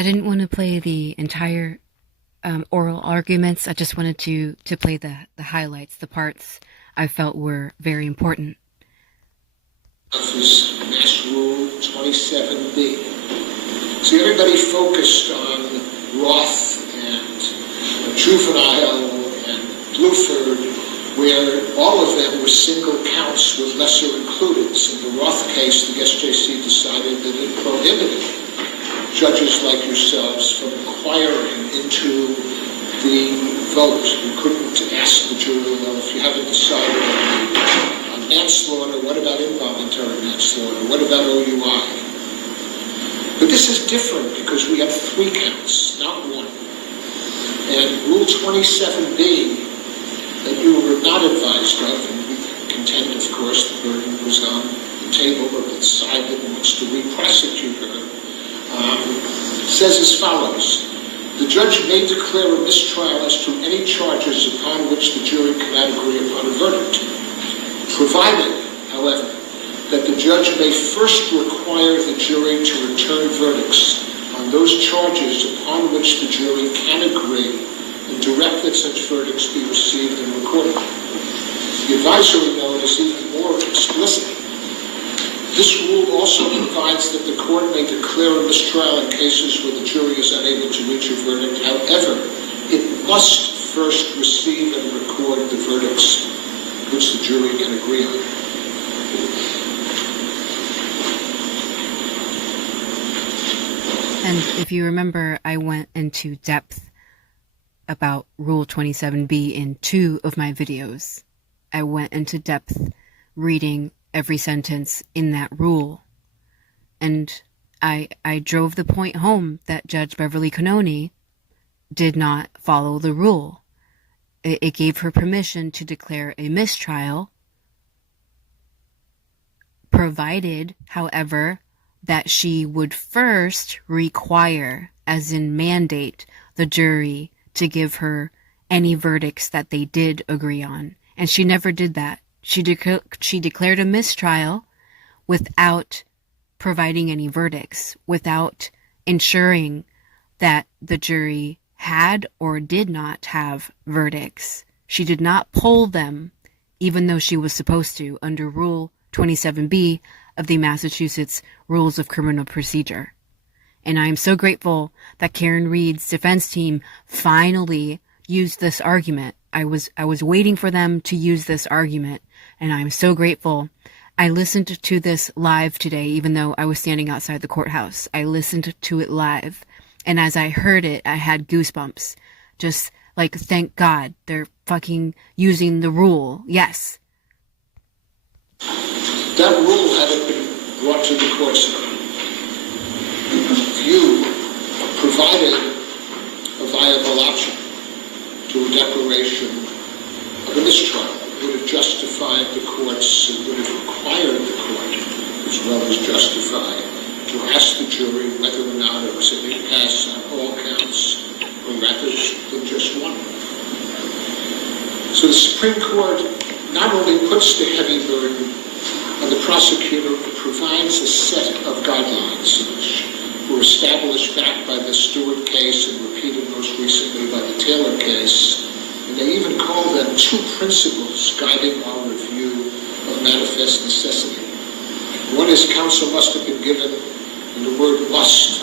I didn't want to play the entire oral arguments. I just wanted to play the highlights, the parts I felt were very important. Is Mass Rule 27B. So everybody focused on Roth and Juvenile and Bluford, where all of them were single counts with lesser includeds. In the Roth case, the SJC decided that it prohibited judges like yourselves from inquiring into the vote. You couldn't ask the jury, well, if you haven't decided on manslaughter, what about involuntary manslaughter? What about OUI? But this is different because we have 3 counts, not 1. And Rule 27B, that you were not advised of, and we contend, of course, the burden was on the table of the side that wants to re-prosecute her, says as follows. The judge may declare a mistrial as to any charges upon which the jury cannot agree upon a verdict, provided, however, that the judge may first require the jury to return verdicts on those charges upon which the jury can agree and direct that such verdicts be received and recorded. The advisory note is even more explicit. This rule also provides that the court may declare a mistrial in cases where the jury is unable to reach a verdict. However, it must first receive and record the verdicts which the jury can agree on. And if you remember, I went into depth about Rule 27B in 2 of my videos. I went into depth reading every sentence in that rule. And I drove the point home that Judge Beverly Cannone did not follow the rule. It gave her permission to declare a mistrial, provided, however, that she would first require, as in mandate, the jury to give her any verdicts that they did agree on. And she never did that. She declared a mistrial without providing any verdicts, without ensuring that the jury had or did not have verdicts. She did not poll them, even though she was supposed to, under Rule 27B of the Massachusetts Rules of Criminal Procedure. And I am so grateful that Karen Reed's defense team finally used this argument. I was waiting for them to use this argument, and I'm so grateful. I listened to this live today, even though I was standing outside the courthouse. I listened to it live, and as I heard it, I had goosebumps. Just like, thank God they're fucking using the rule. Yes. That rule, had it been brought to the court's view, provided a viable option to a declaration of a mistrial. It would have justified the courts, it would have required the court, as well as justified, to ask the jury whether or not it was an impasse on all counts, or rather than just one. So the Supreme Court not only puts the heavy burden on the prosecutor, it provides a set of guidelines which were established back by the Stewart case and repeated most recently by the Taylor case. And they even call them 2 principles guiding our review of manifest necessity. One is counsel must have been given, and the word must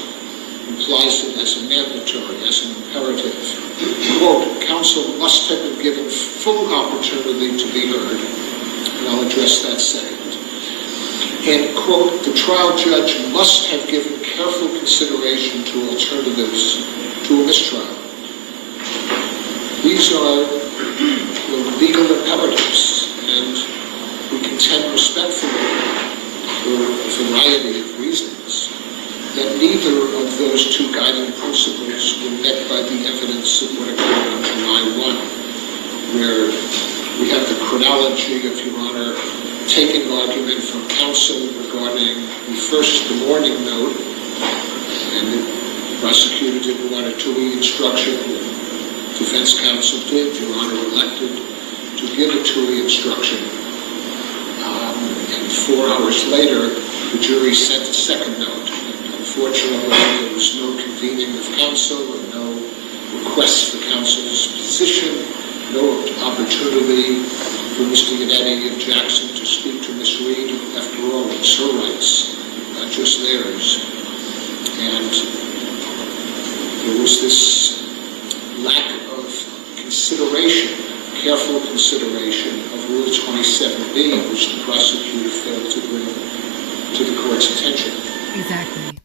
implies it as a mandatory, as an imperative. Quote, counsel must have been given full opportunity to be heard, and I'll address that second. And, quote, the trial judge must have given careful consideration to alternatives to a mistrial. These are the legal imperatives, and we contend respectfully, for a variety of reasons, that neither of those 2 guiding principles were met by the evidence of what occurred on July 1, where we have the chronology, if Your Honor, taking argument from counsel regarding the morning note, and the prosecutor didn't want a TUI instruction. The defense counsel did. Your Honor elected to give a TUI instruction. And 4 hours later, the jury sent a second note. Unfortunately, there was no convening of counsel and no request for counsel's position, no opportunity for Mr. Yannetti and Jackson to speak to Miss Reed. After all, it's her rights, not just theirs. And there was this lack of consideration, careful consideration of Rule 27B, which the prosecutor failed to bring to the court's attention. Exactly.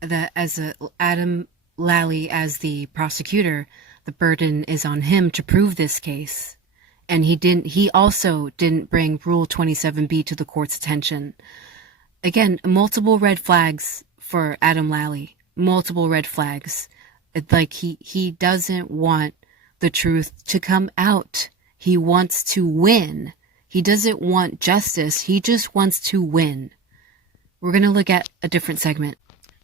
That Adam Lally, as the prosecutor, the burden is on him to prove this case. And he also didn't bring Rule 27B to the court's attention. Again, multiple red flags for Adam Lally. Multiple red flags. It's like he doesn't want the truth to come out. He wants to win. He doesn't want justice. He just wants to win. We're going to look at a different segment.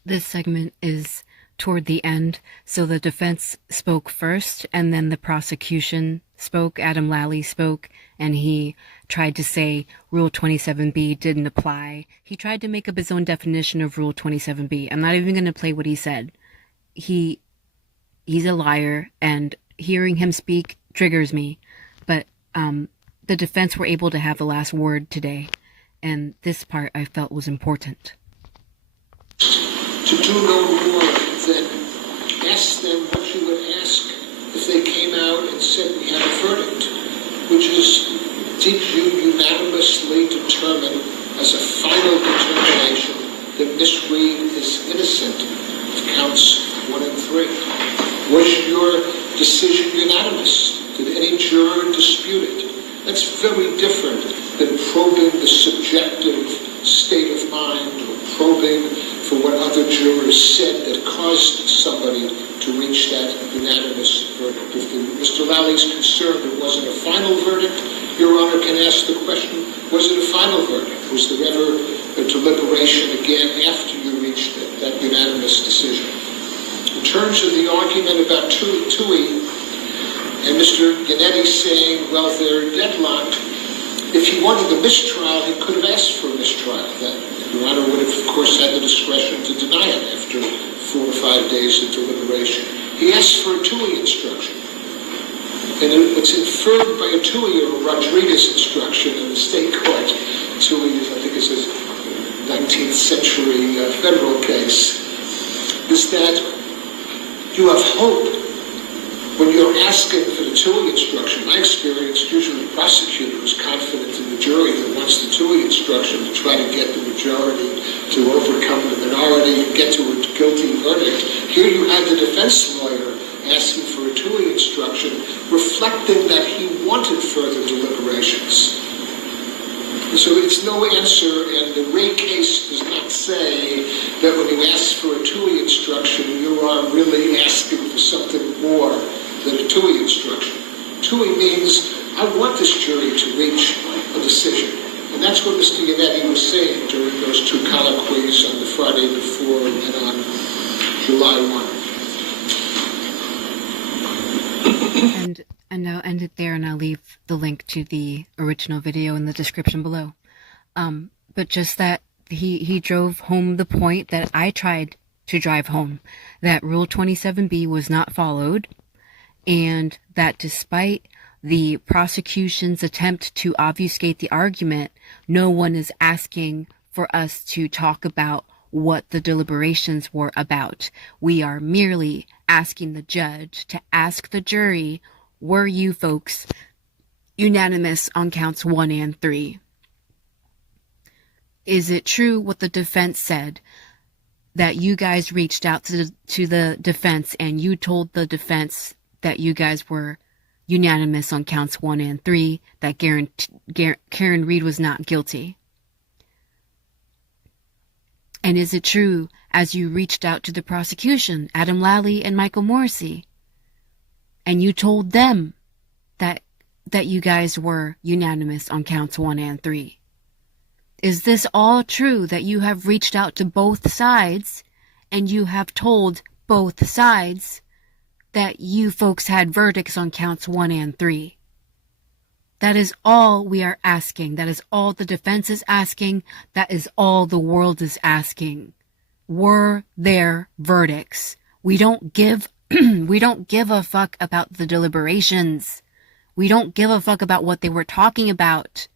This segment is toward the end. So the defense spoke first, and then the prosecution spoke. Adam Lally spoke, and he tried to say Rule 27B didn't apply. He tried to make up his own definition of Rule 27B. I'm not even going to play what he said. He's a liar, and hearing him speak triggers me. But the defense were able to have the last word today, and this part I felt was important. To do no more than ask them what you would ask if they came out and said we had a verdict, which is, did you unanimously determine as a final determination that Miss Reed is innocent of counts 1 and 3? Was your decision unanimous? Did any juror dispute it? That's very different than probing the subjective state of mind or probing for what other jurors said that caused somebody to reach that unanimous verdict. If Mr. Lally's concerned it wasn't a final verdict, Your Honor can ask the question, was it a final verdict? Was there ever a deliberation again after you reached that unanimous decision? In terms of the argument about Tui and Mr. Yannetti saying, well, they're deadlocked, if he wanted a mistrial, he could have asked for a mistrial. That Your Honor would have, of course, had the discretion to deny it after 4 or 5 days of deliberation. He asked for a Tui instruction. And what's inferred by a Tui or a Rodriguez instruction in the state court, Tui, I think is a 19th century federal case, is that you have hope when you're asking for the Tui instruction. My experience, usually the prosecutor is confident in the jury that wants the Tui instruction to try to get the majority to overcome the minority and get to a guilty verdict. Here you had the defense lawyer asking for a Tui instruction, reflecting that he wanted further deliberations. So it's no answer, and the Ray case does not say that when you ask for a Tui instruction, you are really asking for something more than a Tui instruction. Tui means, I want this jury to reach a decision. And that's what Mr. Yannetti was saying during those 2 colloquies on the Friday before and on July 1. And I'll end it there, and I'll leave the link to the original video in the description below. But just that he drove home the point that I tried to drive home, that Rule 27B was not followed, and that despite the prosecution's attempt to obfuscate the argument, no one is asking for us to talk about what the deliberations were about. We are merely asking the judge to ask the jury, were you folks unanimous on counts 1 and 3? Is it true what the defense said, that you guys reached out to the defense and you told the defense that you guys were unanimous on counts 1 and 3, that Karen Reed was not guilty? And is it true, as you reached out to the prosecution, Adam Lally and Michael Morrissey, and you told them that you guys were unanimous on counts 1 and 3? Is this all true, that you have reached out to both sides and you have told both sides that you folks had verdicts on counts 1 and 3? That is all we are asking. That is all the defense is asking. That is all the world is asking. Were there verdicts? We don't give we don't give a fuck about the deliberations. We don't give a fuck about what they were talking about.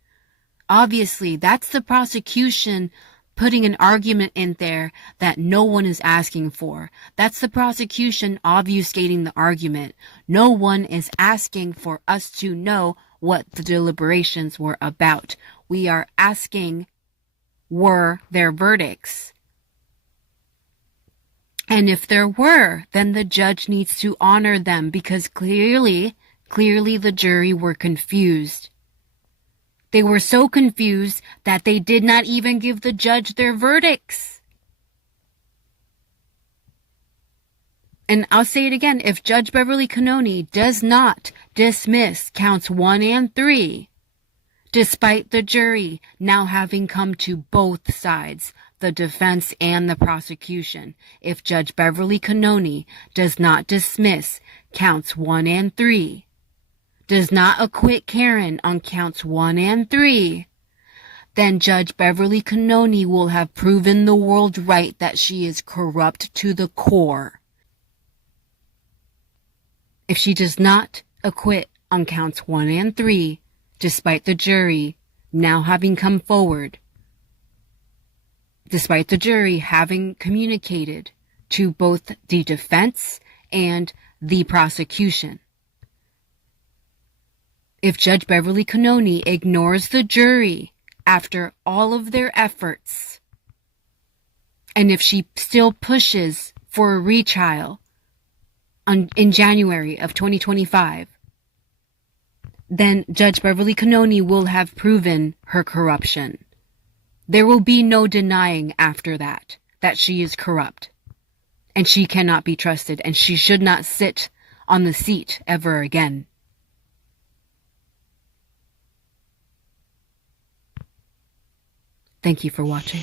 Obviously, that's the prosecution putting an argument in there that no one is asking for. That's the prosecution obfuscating the argument. No one is asking for us to know what the deliberations were about. We are asking, were there verdicts? And if there were, then the judge needs to honor them, because clearly the jury were confused. They were so confused that they did not even give the judge their verdicts. And I'll say it again, if Judge Beverly Cannone does not dismiss counts 1 and 3, despite the jury now having come to both sides, the defense and the prosecution, if Judge Beverly Cannone does not dismiss counts 1 and 3, does not acquit Karen on counts 1 and 3, then Judge Beverly Cannone will have proven the world right that she is corrupt to the core. If she does not acquit on counts 1 and 3, despite the jury now having come forward, despite the jury having communicated to both the defense and the prosecution, if Judge Beverly Cannone ignores the jury after all of their efforts, and if she still pushes for a retrial in January of 2025, then Judge Beverly Cannone will have proven her corruption. There will be no denying after that she is corrupt, and she cannot be trusted, and she should not sit on the seat ever again. Thank you for watching.